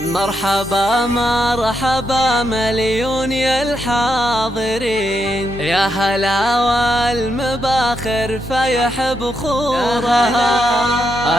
مرحبا مرحبا مليون يا الحاضرين، يا هلا والمباخر فيح بخورها.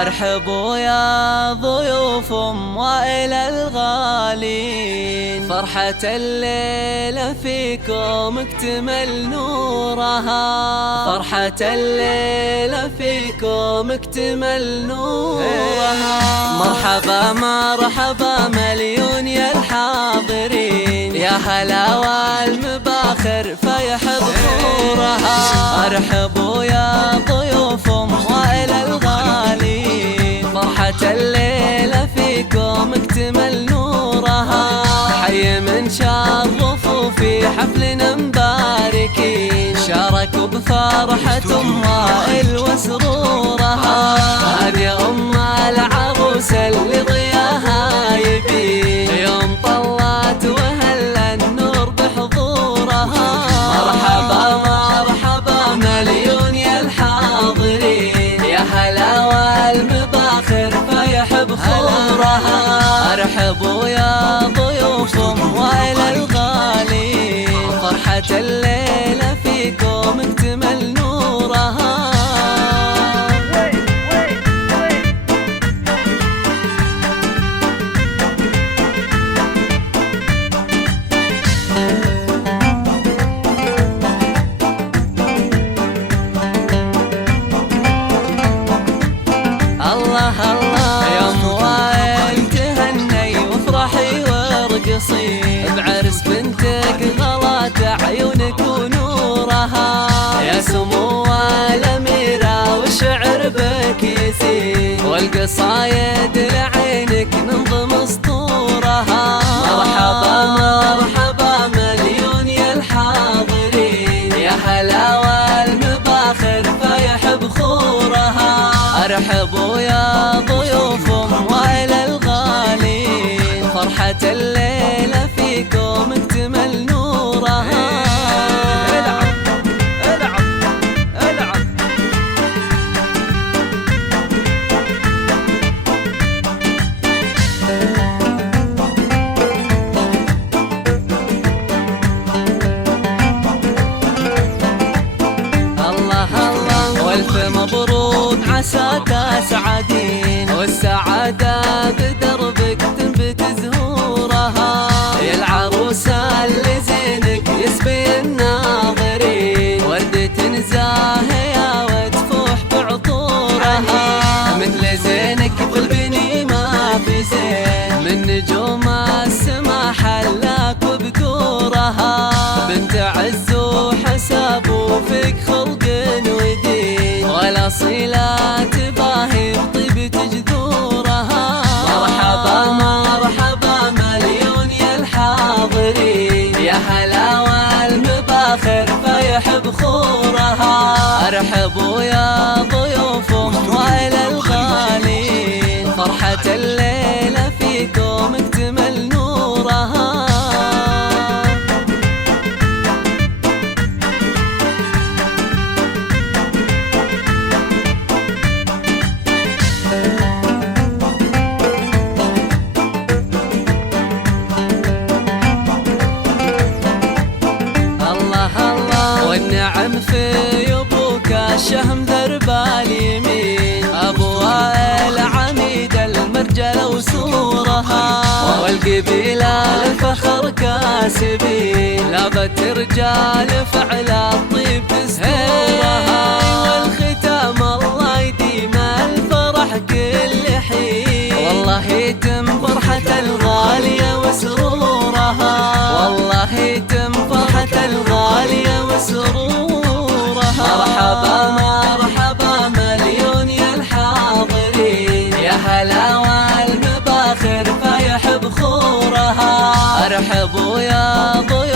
ارحبوا يا ضيوف ام وائل الغالين، فرحة الليلة فيكم اكتمل نورها. فرحة الليلة فيكم اكتمل نورها. مرحبا مرحبا مليون يا الحاضرين، يا هلا والمباخر فيح بخورها. ارحبوا يا ضيوف ام وائل الغالين، فرحة الليلة فيكم اكتمل نورها. حي من شرفوا في حفلنا مباركين، شاركوا بفرحة ام وائل وسرورها. هذه ام العروسة اللي ضياها يبين، يوم طلعت وهلا النور بحضورها. مرحبا مرحبا مليون يا الحاضرين، يا هلا والمباخر فيح بخورها. ارحبوا يا ضيوف ام وائل الغالين، فرحة الليلة فيكم اكتمل نورها. الله الله يا ام وائل تهني وافرحي وارقصي، بعرس بنتك غلات عيونك ونورها. يا سمو الاميرة والشعر بك يزين، والقصايد لعينك ننظم اسطورها. مرحبا مرحبا مليون يا الحاضرين، يا هلا والمباخر فيح بخورها. ارحبوا يا ضيوف ام وائل الغالين، فرحة الليلة فيكم اكتمل نورها. العب العب العب. الله الله والف مبروك عساك اسعدين، والسعادة بدربك تنبت زهورها. يا العروسة اللي زينك يسبي الناظرين، وردة زاهية وتفوح بعطورها. مثل زينك بالبني ما في زين، من نجوم السما حلاك وبكورها. بنت عز وحساب وفيك خلق ودين، ولا صلات باهي بطيبة جذورها. مرحبا مرحبا مليون يا الحاضرين، يا هلا والمباخر فيح بخورها. ارحبوا يا ضيوف ام وائل الغالين، فرحة الليلة فيكم اكتمل نورها. والنعم في ابوك الشهم درب اليمين، ابو وائل عميد المرجله وسورها. والقبيله للفخر كاسبين، لابت رجال فعل الطيب دستورها. والختام الله يديم الفرح كل حين، والله يتم فرحة الغالية وسرورها. والله يتم فرحة الغالية وسرورها. مرحبا مرحبا مليون يا الحاضرين، يا هلا والمباخر فيح بخورها. ارحبوا يا ضيوف